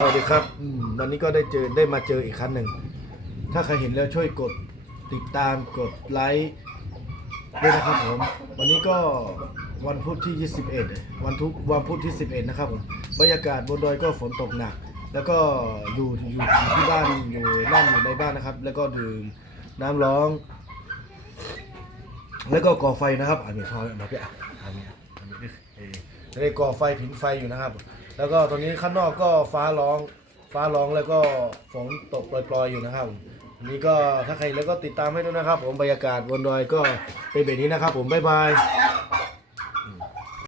สวัสดีครับวันนี้ก็ได้มาเจออีกครั้งหนึ่งถ้าใครเห็นแล้วช่วยกดติดตามกดไลค์ด้วยนะครับผมวันนี้ก็วันพุธที่21วันพุธที่11นะครับผมบรรยากาศบนดอยก็ฝนตกหนักแล้วก็อยู่ที่บ้านอยู่นั่งอยู่ในบ้านนะครับแล้วก็ดื่มน้ำร้อนแล้วก็ก่อไฟนะครับอันนี้พอมาพี่อันนี้ได้ก่อไฟผิงไฟอยู่นะครับแล้วก็ตอนนี้ข้างนอกก็ฟ้าร้องแล้วก็ฝนตกปล่อยๆอยู่นะครับอันนี้ก็ถ้าใครแล้วก็ติดตามให้ด้วยนะครับผมบรรยากาศบนดอยก็เป็นแบบนี้นะครับผมบ๊ายบาย